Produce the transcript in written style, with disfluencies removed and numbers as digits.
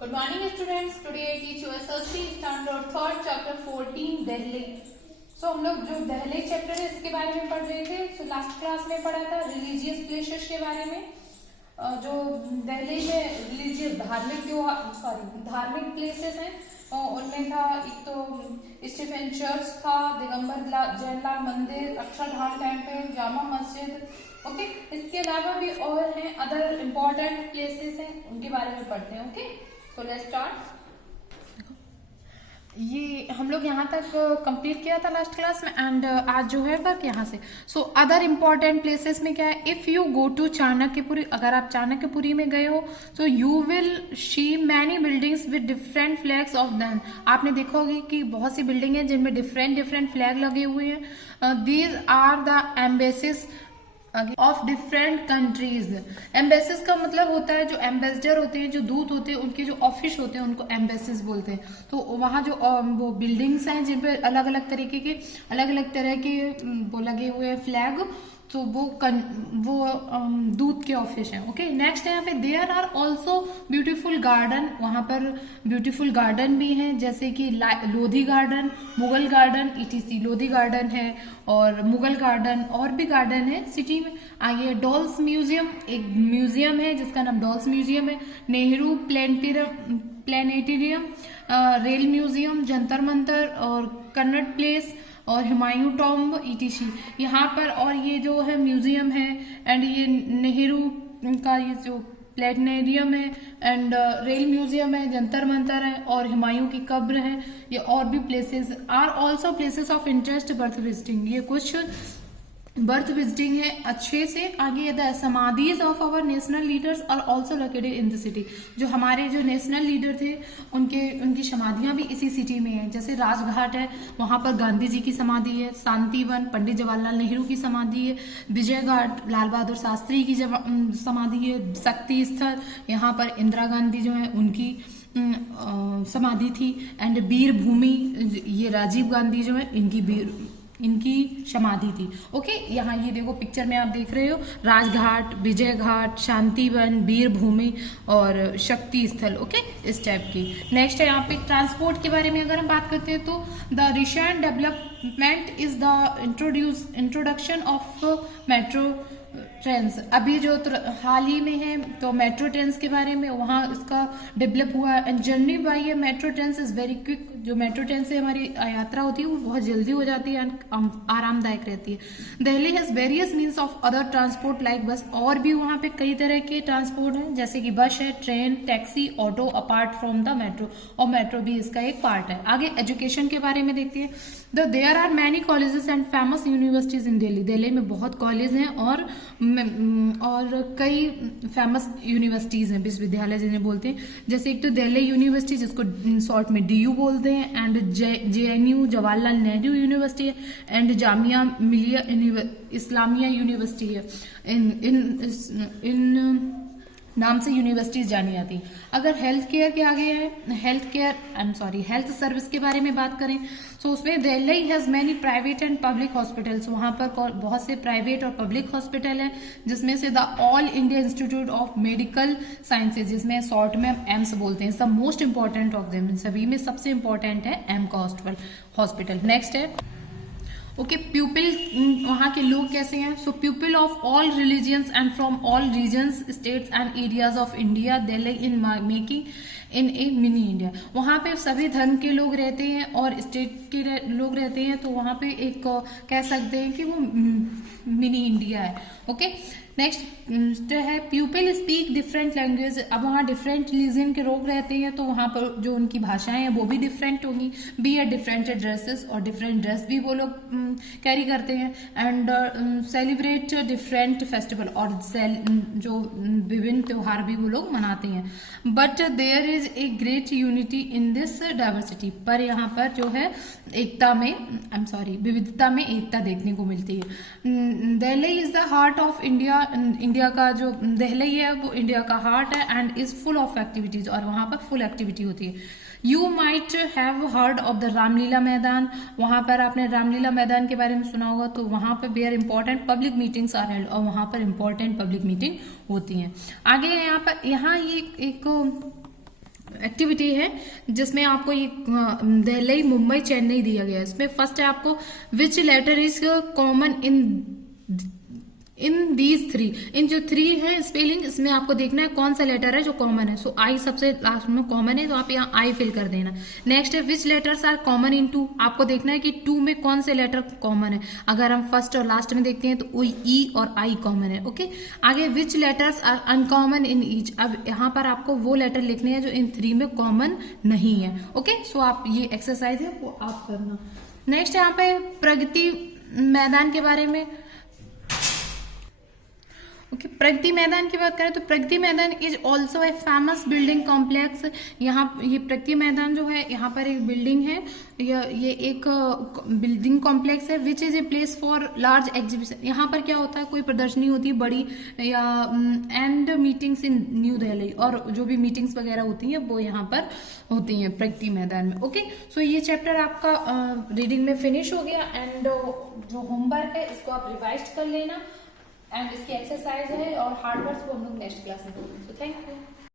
Good morning students. Today I teach you SST standard 3rd chapter 14 Delhi. So हम लोग जो Delhi chapter है इसके बारे में पढ़ रहे थे. So लास्ट क्लास में पढ़ा था रिलीजियस प्लेसेस के बारे में. जो दिल्ली में रिलीजियस धार्मिक प्लेसेस हैं उनमें था एक तो स्टीफन चर्च था, दिगंबर जैन मंदिर, अक्षरधाम टेम्पल, जामा मस्जिद. ओके इसके अलावा भी और हैं अदर इम्पोर्टेंट प्लेसेस हैं उनके बारे में पढ़ते हैं. Okay so let's start. ये हम लोग यहाँ तक कंप्लीट किया था लास्ट क्लास में एंड आज जो है वर्क यहाँ से. सो अदर इम्पोर्टेंट प्लेसेस में क्या है, if you go to Chanakyapuri, अगर आप चाणक्यपुरी में गए हो तो you will see many buildings with different flags of them. आपने देखा होगी कि बहुत सी बिल्डिंग है जिनमें डिफरेंट फ्लैग लगे हुए हैं. These are the embassies of different countries. Embassies का मतलब होता है जो एम्बेसडर होते हैं, जो दूत होते हैं, उनके जो ऑफिस होते हैं उनको एम्बेसीज बोलते हैं. तो वहाँ जो वो बिल्डिंग्स हैं जिन पे अलग अलग तरह के वो लगे हुए फ्लैग, तो वो दूत के ऑफिस हैं. ओके नेक्स्ट है यहाँ पे there are also beautiful garden. वहां पर ब्यूटीफुल गार्डन भी हैं जैसे कि Lodhi garden, Mughal garden ETC. Lodhi garden है और मुगल गार्डन और भी गार्डन है सिटी में. आइए डॉल्स म्यूजियम, एक म्यूजियम है जिसका नाम डॉल्स म्यूजियम है. Nehru planetarium, rail museum, Jantar Mantar और कन्नड़ प्लेस और हुमायूं टॉम्ब ETC यहाँ पर. और ये जो है म्यूजियम है एंड ये नेहरू का ये जो प्लेनेटेरियम है एंड रेल म्यूजियम है, जंतर मंतर है और हुमायूं की कब्र है. ये और भी places are also places of interest birth visiting. ये कुछ बर्थ विजिटिंग है अच्छे से. आगे the samadhis of our national leaders are also located in the city. जो हमारे जो नेशनल लीडर थे उनकी समाधियां भी इसी सिटी में है. जैसे राजघाट है, वहां पर गांधी जी की समाधि है. शांतिवन पंडित जवाहरलाल नेहरू की समाधि है. विजय घाट लाल बहादुर शास्त्री की समाधि है. शक्ति स्थल यहाँ पर इंदिरा गांधी जो है उनकी समाधि थी. एंड वीर भूमि ये राजीव गांधी जो है इनकी समाधि थी. ओके यहाँ ये देखो पिक्चर में आप देख रहे हो राजघाट, विजय घाट, शांतिवन, वीर भूमि और शक्ति स्थल. ओके इस टाइप की. नेक्स्ट है यहाँ पे ट्रांसपोर्ट के बारे में अगर हम बात करते हैं तो the recent development is the introduction of metro trains. अभी जो हाल ही में है तो मेट्रो ट्रेन्स के बारे में वहाँ इसका डेवलप हुआ है. एंड जर्नी बाई ये metro trains is very quick. जो मेट्रो ट्रेन से हमारी यात्रा होती है वो बहुत जल्दी हो जाती है एंड आरामदायक रहती है. Delhi has various means of other transport like बस. और भी वहाँ पे कई तरह के ट्रांसपोर्ट हैं जैसे कि बस है, train, taxi, auto apart from the metro. और मेट्रो भी इसका एक पार्ट है. आगे एजुकेशन के बारे में देखते हैं. There are many colleges and famous universities in Delhi. Delhi में बहुत कॉलेज हैं और कई फेमस यूनिवर्सिटीज हैं, विश्वविद्यालय जिन्हें बोलते हैं. जैसे एक तो दिल्ली यूनिवर्सिटी जिसको शॉर्ट में DU बोलते हैं and JNU Jawaharlal Nehru university है एंड जामिया मिलिया इस्लामिया यूनिवर्सिटी है. इन नाम से यूनिवर्सिटीज जानी जाती है. अगर हेल्थ केयर के आगे है हेल्थ सर्विस के बारे में बात करें तो उसमें Delhi has many private and public hospitals. वहां पर बहुत से प्राइवेट और पब्लिक हॉस्पिटल है जिसमें से the all India institute of medical sciences जिसमें शॉर्ट में एम्स बोलते हैं. सब मोस्ट इंपॉर्टेंट ऑफ देम, सभी में सबसे इंपॉर्टेंट है एम्स का हॉस्पिटल. नेक्स्ट है ओके पीपल. वहाँ के लोग कैसे हैं. So people of all religions and from all regions states and areas of India Delhi in making in a mini India. वहाँ पे सभी धर्म के लोग रहते हैं और स्टेट के लोग रहते हैं. तो वहाँ पे एक कह सकते हैं कि वो मिनी इंडिया है. ओके नेक्स्ट है पीपल स्पीक डिफरेंट लैंग्वेज. अब वहाँ डिफरेंट रिलीजन के लोग रहते हैं तो वहाँ पर जो उनकी भाषाएं हैं वो भी डिफरेंट होंगी. बियर डिफरेंट ड्रेसेस और डिफरेंट ड्रेस भी वो लोग कैरी करते हैं. एंड सेलिब्रेट डिफरेंट फेस्टिवल और जो विभिन्न त्योहार भी वो लोग मनाते हैं. But there is a great unity in this diversity. पर यहाँ पर जो है विविधता में एकता देखने को मिलती है. Delhi is the heart of India. India का जो दिल्ली है वो इंडिया का हार्ट है and is full of activities. और वहां पर फुल एक्टिविटी होती है. You might have heard of the Ramlila मैदान. वहां पर आपने रामलीला मैदान के बारे में सुना होगा. तो वहां पर where important public meetings are held और वहां पर इंपॉर्टेंट पब्लिक मीटिंग होती हैं. आगे यहाँ ये एक एक्टिविटी है जिसमें आपको ये दिल्ली, मुंबई, चेन्नई दिया गया है। इसमें फर्स्ट है आपको which letter is common in these three, इन जो थ्री है स्पेलिंग, इसमें आपको देखना है कौन सा लेटर है जो कॉमन है। सो आई सबसे लास्ट में कॉमन है, तो आप यहाँ आई फिल कर देना। नेक्स्ट है which letters are common in two, आपको देखना है कि टू में कौन से लेटर कॉमन है। अगर हम फर्स्ट और लास्ट में देखते हैं तो ई और आई कॉमन है। ओके, आगे which letters are uncommon in each, अब यहाँ पर आपको वो लेटर लिखने हैं जो इन थ्री में कॉमन नहीं है। ओके, सो आप ये एक्सरसाइज है वो आप करना। नेक्स्ट यहाँ पे प्रगति मैदान के बारे में। ओके, प्रगति मैदान की बात करें तो Pragati Maidan is also a famous building complex. यहाँ ये प्रगति मैदान जो है, यहाँ पर एक बिल्डिंग है, ये एक बिल्डिंग कॉम्प्लेक्स है which is a place for large exhibition. यहाँ पर क्या होता है, कोई प्रदर्शनी होती है बड़ी, या and meetings in new Delhi, और जो भी मीटिंग्स वगैरह होती हैं वो यहाँ पर होती हैं प्रगति मैदान में। ओके, सो ये चैप्टर आपका रीडिंग में फिनिश हो गया, एंड जो होमवर्क है इसको आप रिवाइज कर लेना, एंड इसकी एक्सरसाइज है और हार्ड वर्क को हम लोग नेक्स्ट क्लास में करेंगे। So thank you.